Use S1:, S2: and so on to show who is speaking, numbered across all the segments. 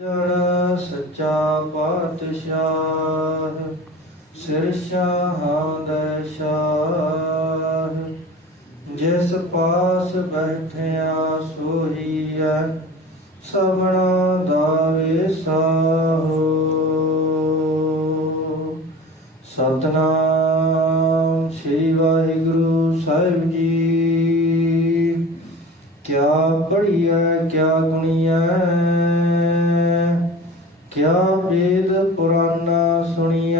S1: ਜਣ ਸੱਚਾ ਪਾਤਸ਼ਾਹ, ਸਿਰ ਸ਼ਾਹਾਂ ਦਾ ਸ਼ਾਹ। ਜਿਸ ਪਾਸ ਬੈਠਿਆ ਸੋਹੀਐ ਸਭਨਾ ਦਾ ਵਿਸਾਹੋ ਸਤਨਾਮ ਸ੍ਰੀ ਵਾਹਿਗੁਰੂ ਸਾਹਿਬ ਜੀ। ਕਿਆ ਬੜੀਐ ਕਿਆ ਗੁਣੀਐ? ਕਿਆ ਵੇਦ ਪੁਰਾਨਾ ਸੁਣੀਐ?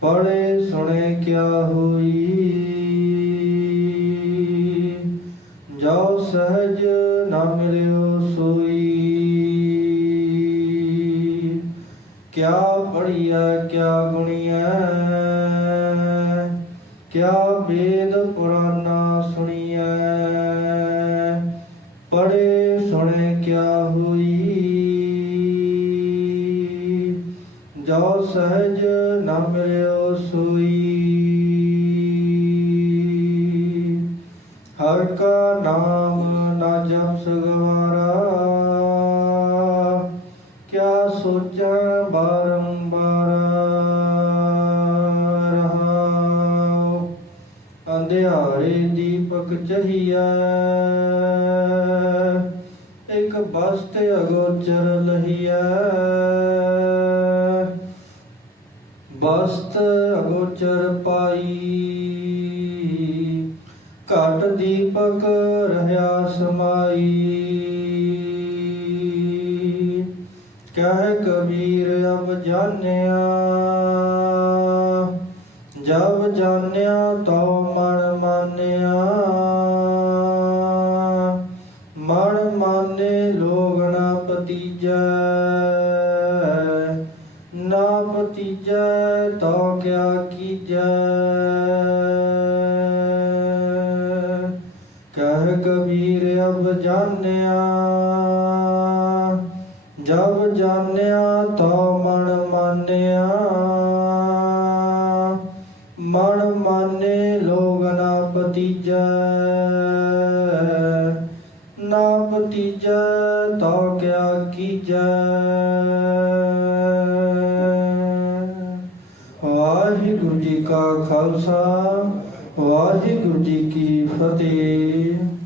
S1: ਪੜੇ ਸੁਣੇ ਕਿਆ ਹੋਈ? ਜੋ ਸਹਜ ਨਾ ਮਿਲਿਓ ਸੋਈ। ਕਿਆ ਬੜੀਐ ਕਿਆ ਗੁਣੀਐ? ਕਿਆ ਵੇਦ ਸੁਣੇ ਕਿਆ ਹੋਈ? ਜੋ ਸਹਜ ਨਾ ਮਿਲਿਓ ਸੋਈ। ਹਰ ਕਾ ਨਾਮ ਨਾ ਜਪ ਸਗਵਾਰਾ। ਕਿਆ ਸੋਚਾਂ ਬਾਰੰਬਾਰ ਰਹਾਉ? ਅੰਧਿਆਰੇ ਦੀਪਕ ਚਹੀਐ ਇੱਕ ਬਸਤ ਅਗੋਚਰ ਲਹੀਐ। ਬਸਤ ਅਗੋਚਰ ਪਾਈ। ਘਟ ਦੀਪਕ ਰਹਾ ਸਮਾਈ। ਕਹਿ ਕਬੀਰ ਅਬ ਜਾਣਿਆ। ਜਬ ਜਾਣਿਆ ਤਉ ਮਨ ਮਾਨਿਆ। ਨਾ ਨਾ ਪਤੀਜੈ ਤਉ ਕਿਆ ਕੀਜੈ। ਕਹਿ ਕਬੀਰ ਅਬ ਜਾਣਿਆ, ਜਬ ਜਾਣਿਆ ਤਉ ਮਨ ਮਾਨਿਆ। ਮਨ ਮਾਨੇ ਲੋਗ ਨਾ ਪਤੀਜੈ ਨਾ ਪਤੀਜੈ ਤਉ ਕਿਆ ਕੀਜੈ? ਵਾਹਿਗੁਰੂ ਜੀ ਕਾ ਖਾਲਸਾ ਵਾਹਿਗੁਰੂ ਜੀ ਕੀ ਫਤਿਹ।